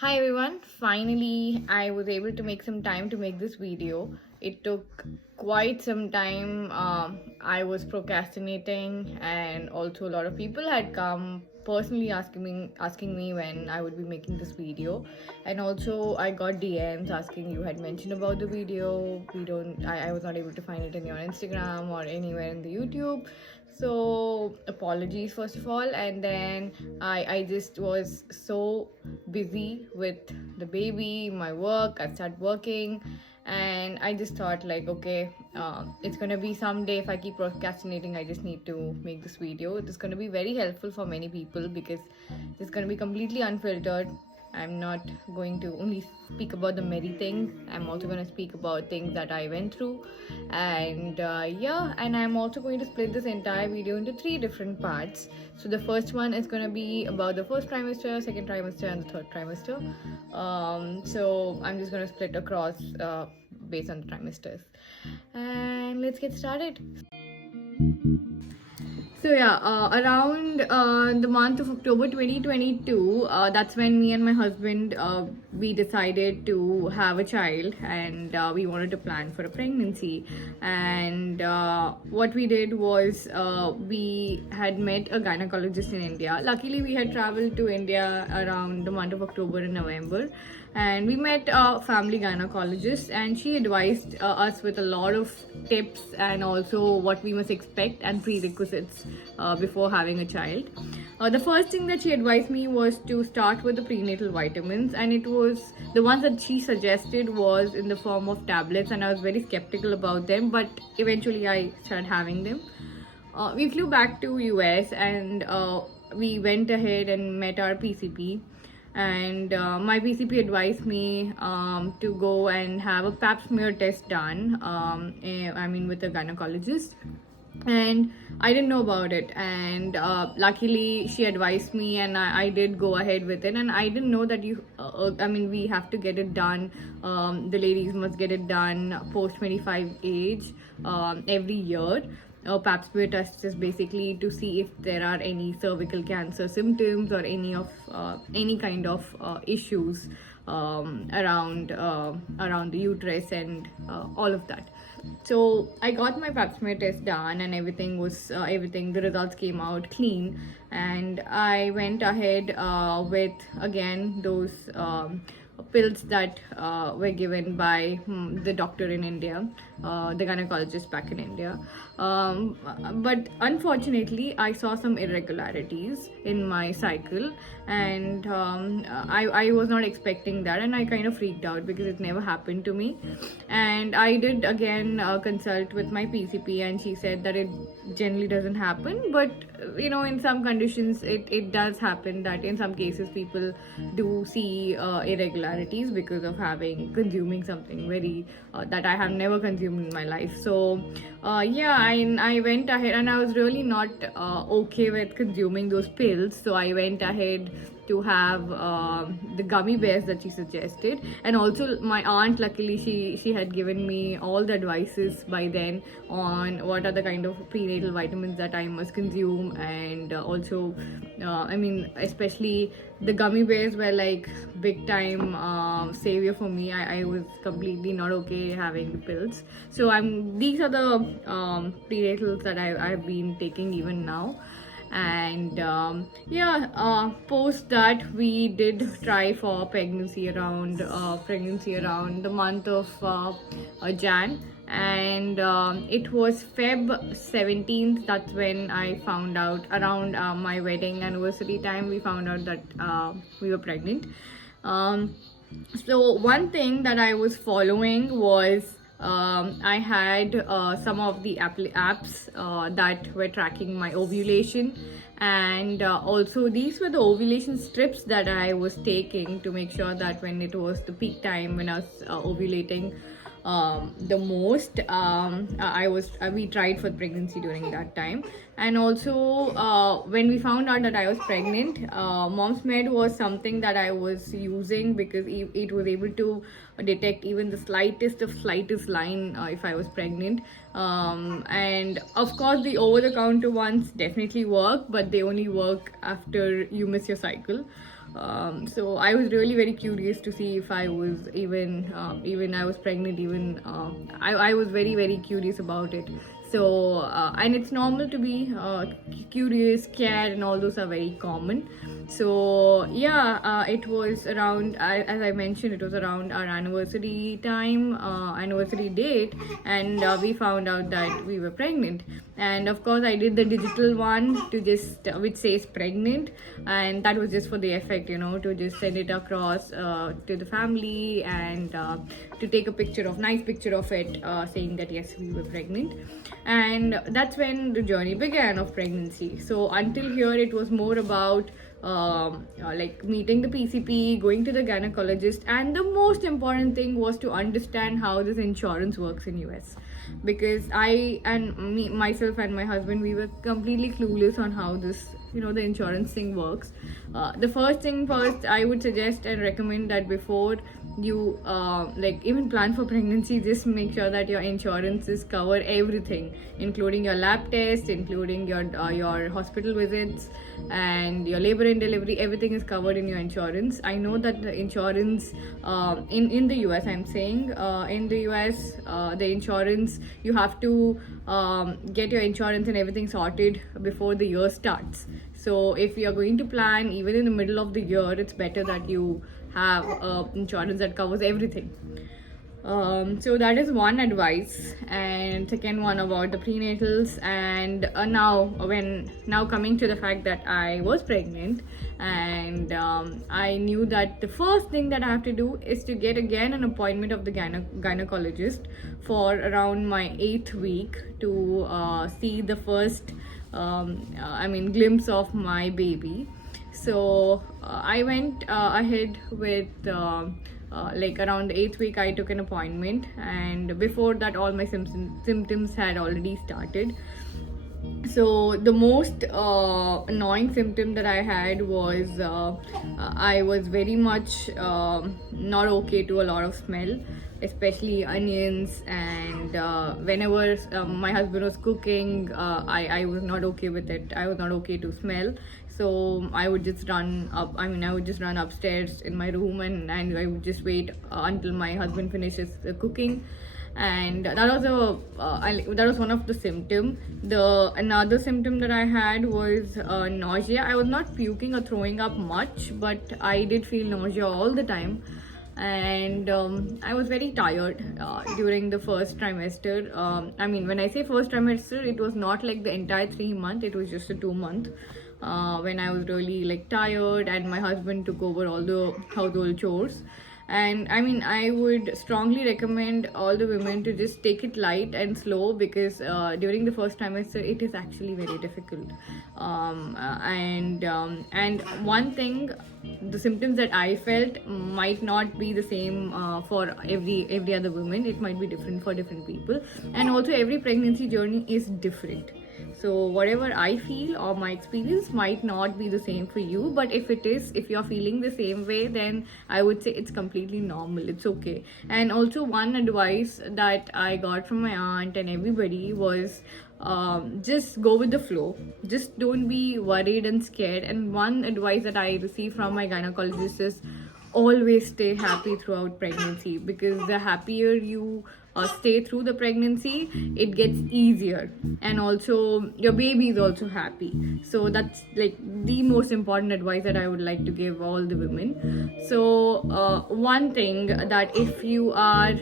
Hi everyone, finally I was able to make some time to make this video. It took quite some time. I was procrastinating, and also a lot of people had come personally asking me when I would be making this video. And also I got DMs asking, you had mentioned about the video, I was not able to find it in your Instagram or anywhere in the YouTube. So apologies first of all. And then I just was so busy with the baby, my work. I started working, and I just thought like, okay, it's gonna be someday. If I keep procrastinating, I just need to make this video. It is gonna be very helpful for many people because it's gonna be completely unfiltered. I'm not going to only speak about the merry things. I'm also going to speak about things that I went through. And and I'm also going to split this entire video into 3 different parts. So the first one is going to be about the first trimester, second trimester, and the third trimester. So I'm just going to split across based on the trimesters. And let's get started. So around the month of October 2022, that's when me and my husband we decided to have a child, and we wanted to plan for a pregnancy. And what we did was we had met a gynecologist in India. Luckily, we had traveled to India around the month of October and November, and we met a family gynecologist, and she advised us with a lot of tips and also what we must expect and prerequisites before having a child. The first thing that she advised me was to start with the prenatal vitamins, and it was the ones that she suggested was in the form of tablets, and I was very skeptical about them, but eventually I started having them. We flew back to US, and we went ahead and met our PCP, and my PCP advised me to go and have a pap smear test done, with a gynecologist. And I didn't know about it, and luckily she advised me, and I did go ahead with it. And I didn't know that we have to get it done. The ladies must get it done post 25 age every year. Pap smear test is basically to see if there are any cervical cancer symptoms or any kind of issues around the uterus and all of that. So I got my pap smear test done, and the results came out clean. And I went ahead with again those pills that were given by the doctor in India, the gynecologist back in India. But unfortunately, I saw some irregularities in my cycle, and I was not expecting that, and I kind of freaked out because it never happened to me. And I did again consult with my PCP, and she said that it generally doesn't happen, but in some conditions it does happen, that in some cases people do see irregularities because of consuming something very that I have never consumed in my life. So I went ahead, and I was really not okay with consuming those pills, so I went ahead to have the gummy bears that she suggested. And also my aunt, luckily, she had given me all the advices by then on what are the kind of prenatal vitamins that I must consume. And also especially the gummy bears were like big time savior for me. I was completely not okay having the pills. So these are the prenatals that I've been taking even now. And post that, we did try for pregnancy around the month of Jan. And it was Feb 17th, that's when I found out, around my wedding anniversary time, we found out that we were pregnant. So one thing that I was following was I had some of the apps that were tracking my ovulation, and also these were the ovulation strips that I was taking to make sure that when it was the peak time when I was ovulating the most, we tried for pregnancy during that time. And also when we found out that I was pregnant, Mom's Med was something that I was using because it was able to detect even the slightest line if I was pregnant. And of course the over-the-counter ones definitely work, but they only work after you miss your cycle. So I was really very curious to see if I was even I was pregnant. Even I was very very curious about it. So and it's normal to be curious, scared, and all those are very common. So yeah, it was around, as I mentioned, it was around our anniversary time, anniversary date, and we found out that we were pregnant. And of course I did the digital one to just which says pregnant, and that was just for the effect, to just send it across to the family, and to take a nice picture of it, saying that yes, we were pregnant. And that's when the journey began of pregnancy. So until here it was more about like meeting the PCP, going to the gynecologist, and the most important thing was to understand how this insurance works in US, because myself and my husband, we were completely clueless on how this, the insurance thing works. The first thing first, I would suggest and recommend that before you like even plan for pregnancy, just make sure that your insurances cover everything, including your lab test, including your hospital visits, and your labor and delivery. Everything is covered in your insurance. I know that the insurance in the US, I'm saying in the US, the insurance, you have to get your insurance and everything sorted before the year starts. So if you're going to plan even in the middle of the year, it's better that you have insurance that covers everything. So that is one advice. And second one about the prenatals. And now coming to the fact that I was pregnant, and I knew that the first thing that I have to do is to get again an appointment of the gynecologist for around my 8th week to see the first glimpse of my baby. So I went ahead with like around the 8th week I took an appointment, and before that all my symptoms had already started. So the most annoying symptom that I had was I was very much not okay to a lot of smell, especially onions, and whenever my husband was cooking, I was not okay with it. I was not okay to smell. So I would just run upstairs in my room, and I would just wait until my husband finishes cooking. And that was one of the symptoms. Another symptom that I had was nausea. I was not puking or throwing up much, but I did feel nausea all the time. And I was very tired during the first trimester. When I say first trimester, it was not like the entire 3 months, it was just a 2 month when I was really like tired, and my husband took over all the household chores. And I would strongly recommend all the women to just take it light and slow, because during the first trimester it is actually very difficult. And one thing, the symptoms that I felt might not be the same for every other woman. It might be different for different people, and also every pregnancy journey is different. So whatever I feel or my experience might not be the same for you, but if you're feeling the same way, then I would say it's completely normal. It's okay. And also one advice that I got from my aunt and everybody was just go with the flow. Just don't be worried and scared. And one advice that I received from my gynecologist is always stay happy throughout pregnancy, because the happier you stay through the pregnancy, it gets easier, and also your baby is also happy. So that's like the most important advice that I would like to give all the women. So one thing, that if you are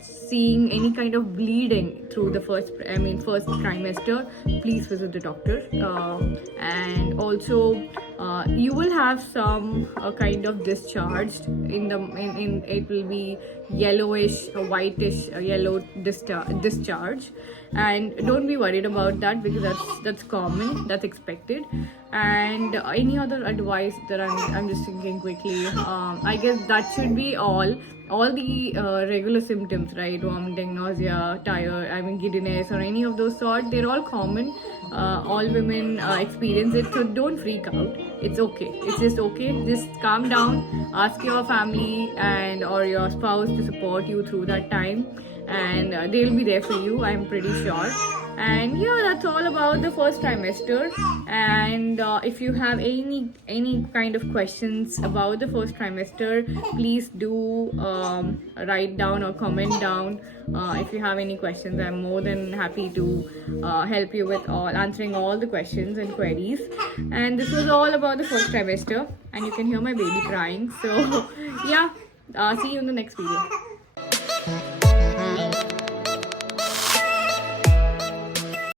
seeing any kind of bleeding through the first trimester, please visit the doctor. And also you will have some kind of discharge in it will be yellowish or whitish yellow discharge, and don't be worried about that, because that's common, that's expected. And any other advice that I'm just thinking quickly, I guess that should be all the regular symptoms, right? Vomiting, nausea, giddiness, or any of those sort, they're all common. All women experience it, so don't freak out. It's okay. It's just okay. Just calm down. Ask your family and or your spouse to support you through that time, and they'll be there for you, I'm pretty sure. And yeah, that's all about the first trimester. And if you have any kind of questions about the first trimester, please do write down or comment down. If you have any questions, I'm more than happy to help you with all answering all the questions and queries. And this was all about the first trimester, and you can hear my baby crying. So yeah, see you in the next video.